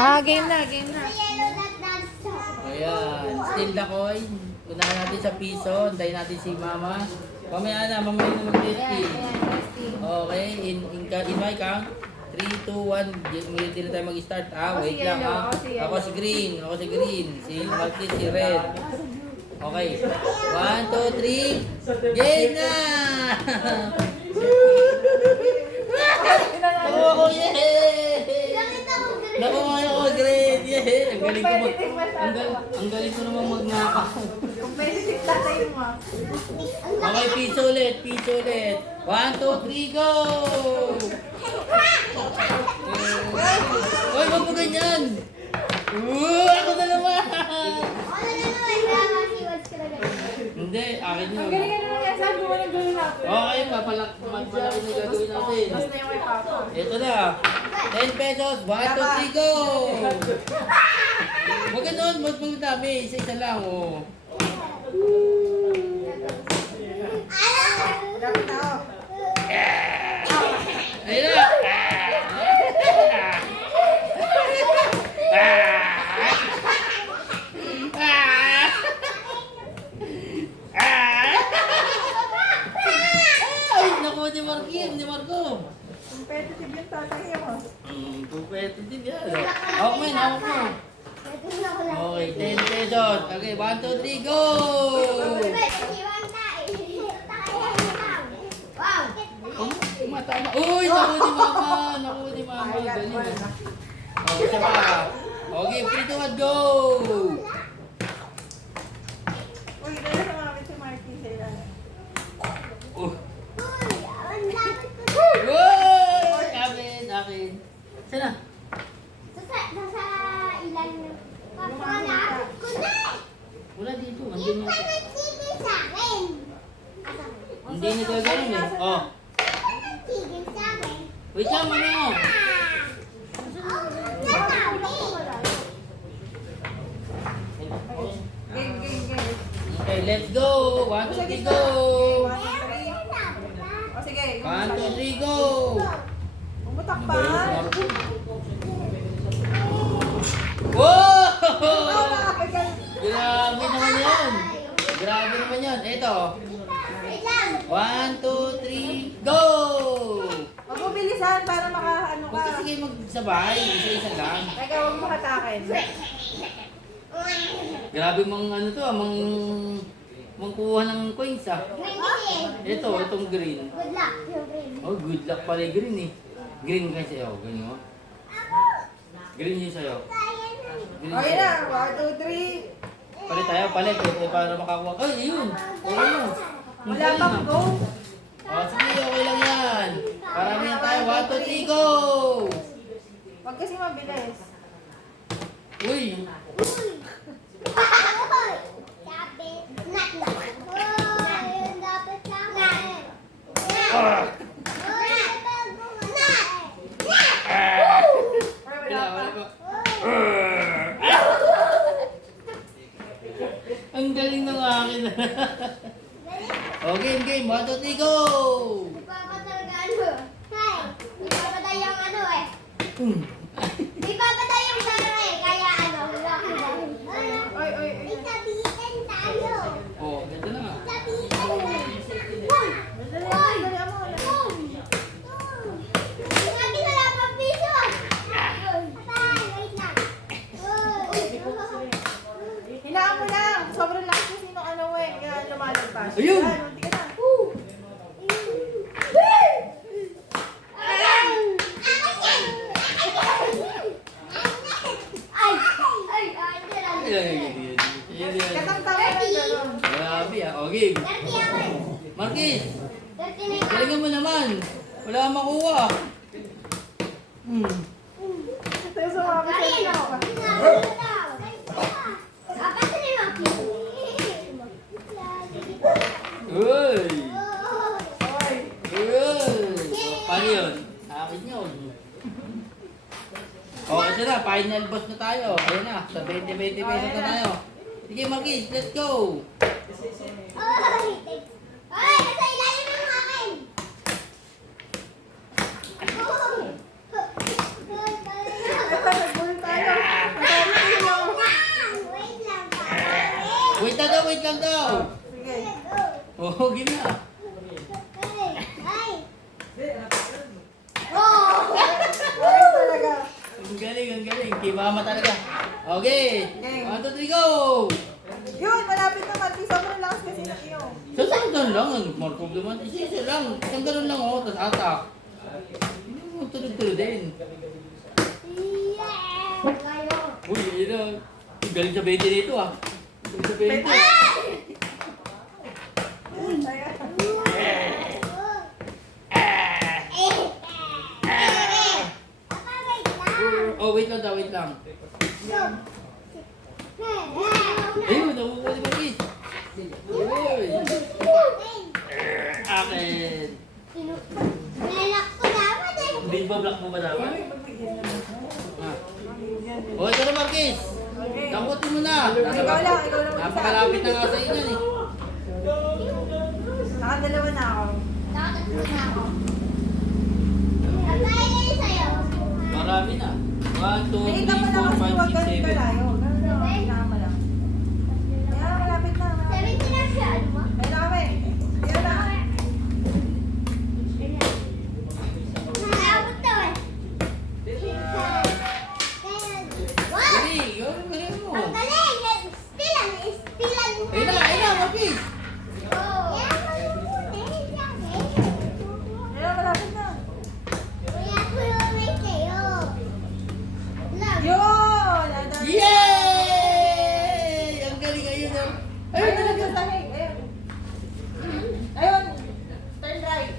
Game na, game na. Ayan, still the coin. Unahan natin sa piso, antayin natin si mama. Mamaya na mag-testing. Okay, in my count. 3, 2, 1, hindi na tayo mag-start. Wait lang ha. Ako si green, si Marky, si red. Okay, 1, 2, 3, game na! Nakuha ko, yay! Nakuha ko, green, yay! Ang galing ko naman magnakaw. Competitive tatay mo. Okay, piso ulit. 1, 2, 3, go! Hoy, wag mo ganyan! Ako na naman! Hindi, akin yun. Ang galing naman yan. Saan gumawa ng gawin natin? Okay, malaki na gagawin natin. Tapos na yung may papa. Ito na. 10 pesos. 1, 2, 3, go! Huwag ganun. Huwag mo dami. Isa-isa lang, oh. Dapat na ako. Ayun na. Ay, naku, ni Marco. Competitive yung tatay mo. Competitive yan. Hawak mo yun, hawak mo. Okay, 10 pesos. Okay, 1, 2, 3, go! Tumatama. Uy, naku ni mama. Galing. Oh, isa pa. Okay, 3, 2, 1, go! Uy, dala sa mga si Marky sila. Oh. Uy! Akin. Sana? Wala dito. Andun yung... Hindi na gagawin eh. Oh. Wait lang, ano? Game. Okay, let's go! 1, 2, 3, go! 1, 2, 3. O sige. 1, 2, 3, go! Umutak pa. Wow! Ikaw makakagay. Grabe naman yan. Ito. 1, 2, 3, go! Huwag mo bilisan para makaano ka. Huwag kasi kayo magsabay. Isa-isa lang. Teka, huwag mo hatakin. Grabe mangkuha ng coins ah. Itong green. Good luck, yung green. Oh, good luck pala yung green eh. Green kasi sa'yo. Ganyan mo. Green yung sa'yo. Green Okay sa'yo. na. 1, 2, 3. Palit tayo, palit. Para makakuha. Ay, yun. Ayun. Wala pang go. Oh, sige, okay lang yan. Parami yan tayo. 1, 2, 3, go! Huwag kasi mabilis. Uy! Wala pa. Ang galing ng akin. Okay, game. 1, 2, 3, go! Oy. Oh, ito na. Dali mo. Hinaan mo lang. Sobrang lakas kasi nung ano eh. Kaya lumalagpas. Ayun! Yan, munti ka na. Katang-tama lang gano'n. Grabe ah. Okay. Marquis, galingan mo naman. Wala kang makuha. Ito yung sumama sa iyo. Uy! Oy. Paano yun? Sa akin yun. Oh, ito na. Final boss na tayo. Ayun na. Sa 20-20 pesos na tayo. Sige, Marquis. Let's go. Nasa ilalim ng akin! Nagbulong tayo. Pogi na. Ay! Oh! Ay, talaga. Ang galing, ang galing. Kay mama talaga. Okay. 1, 2, 3, go! Yun, malapit naman. Di sobrang lakas kasi ng iyo. So, saan lang? Ang more problem naman. Isa lang. Isang ganun lang, oh. Tapos atak. Hindi mo tulog-tulog din. Yeah! Kayo! Uy, yun na. Ang galing sa 20 nito, ah. Galing sa 20. Oh, wait lang daw, wait lang. Ayun, nakukuha ni Marquis. Ayun. Akin. Hindi ba block mo ba dapat? Ah. Oh, ito na Marquis. Takutin mo na. Ikaw lang mag-isa. Napakalapit na nga sa inyo eh. Nakadalawa na ako. Marami na. 1, 2, 3, Nakita mo na 4, kasi huwag 5, 6, ganun 7. kalayo. Ganun lang. Kailangan mo lang. Kaya malapit na. Malapit na kami. Yan na. Dali, gawin mo rin mo. Ayun na, Marquis. Yan, malapit na. Yun! Yay! Ang galing ayun na. Ayun na lang sa sahig. Ayun. Ayun. Turn right.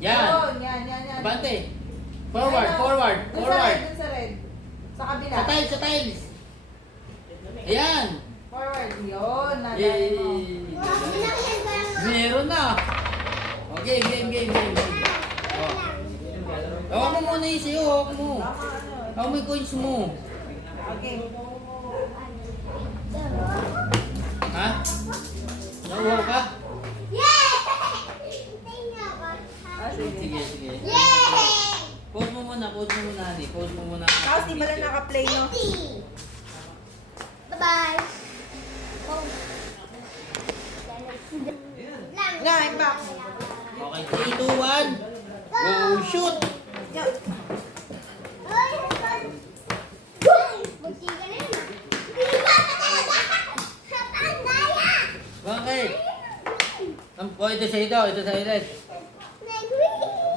Yan. Ayun, yan. Bante. Forward, forward, Dun sa forward. red, dun sa red. Sa kabila. Sa tiles, sa tiles. Ayan. Forward. Yun, nadali Yay! mo. Meron na. Okay, game. Oh. Hawak mo muna yung sa'yo, hawak mo. Tama, ano. Hawak mo yung coins mo. Okay. Ha? Nauhaw ka? Ah, sige. Sige. Pause mo muna, honey. Pause mo muna. Tapos di ba lang naka-play, no? Bye-bye. Na, I'm back. Okay, 3, 2, 1. Go, shoot! Yan. Bakit? Oh, ito sa'yo daw. Ito sa'yo ulit.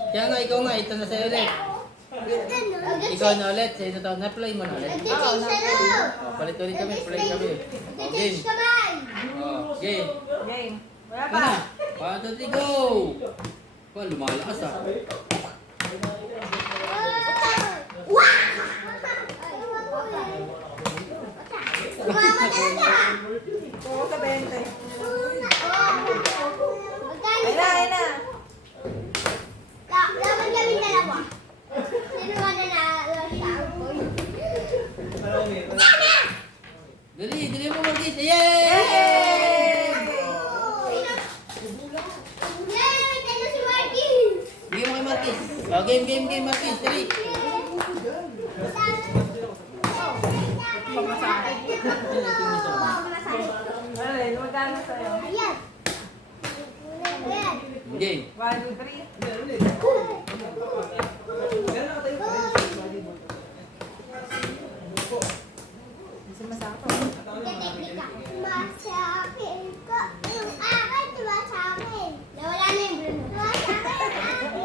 Kaya nga, ikaw nga. Ito na sa'yo ulit. Ikaw na ulit. Sa'yo na daw. Na-play mo na ulit. Oh, palit ulit kami. Play kami. Oh, game. Oh, game. Game. Wala Ito pa. na. 1, 2, 3, go! Oh, lumalakas ah. Puro ka 20. Ayun na. Dapat kami dalawa. Sino ba na Dali mo mag-hit. Yay! Yay! Bigyan mo kay Marquis. Oh, game, Marquis. Dali. Alright, magkano sa'yo? Game. 1, 2, 3. Kasi masakto. Masakit ko yung akin, diba sa akin? Nawala na yung Bruno. Diba sa akin?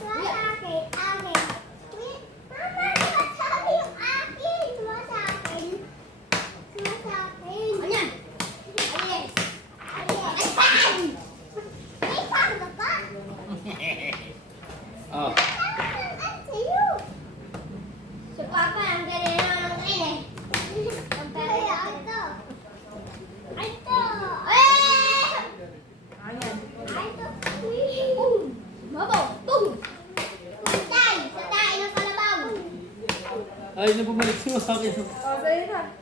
Diba sa akin? Akin. Mama, diba sa akin yung akin? Diba sa akin? Diba sa akin? Ano yan? Alis. Ayan! Ay, paano ka pa? Oh. Sa'yo. Si Papa, ang galing naman ng train eh. Ang pera ito. Ito. Eh! Ayan. Ito. Boom. Mabaw. Boom. Patay. Patay ng kalabaw. Ay, bumalik sa akin. Oh, sa'yo na.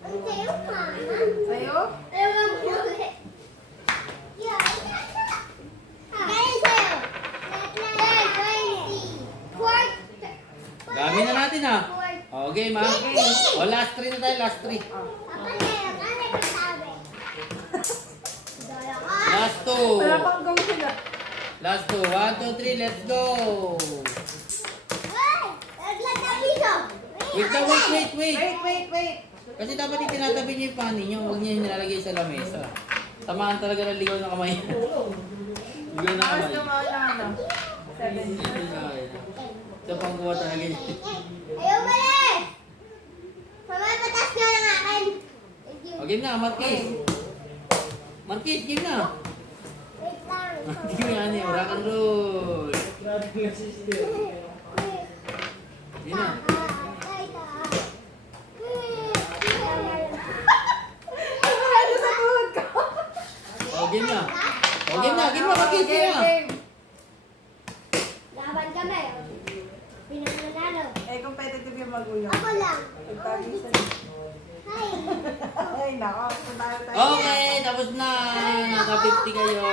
Ang sa'yo, Mama. Sa'yo? Ayaw nga mo ulit. Yeah. Ganyan sa'yo. 10, 20, 40. Dami na natin ah. Oh, game ah. Oh, last 3 na tayo, last 3. Papa, meron ka na sabi. Dala ka. Last two. Wala pang go sila. Last two. 1, 2, 3, let's go. Wait! Naglag na piso! Wait na, wait. Wait. Kasi dapat itinatabi niyo yung pani niyo. Huwag niyo yung nilalagay sa lamesa. Tamaan talaga ng ligaw na kamay. Ligaw na Tapos kamay. naman na ano. 7. Ito pang kuha talaga yun. Ayaw mali! Mamay, patas nga ng akin. Thank you. O, game na, Marquez. Marquez, game na. Wait lang. Game na, ano, rock and roll. Game na. Ano sa tuhod ko? O, game na. O, game na, Marquez, game na. Laban kami. Pinanalo. Eh, competitive yung magulo. Ako lang. Pagpagisan. Hi. Ay, nako. Punta tayo. Okay, tapos na. Naka-50 kayo.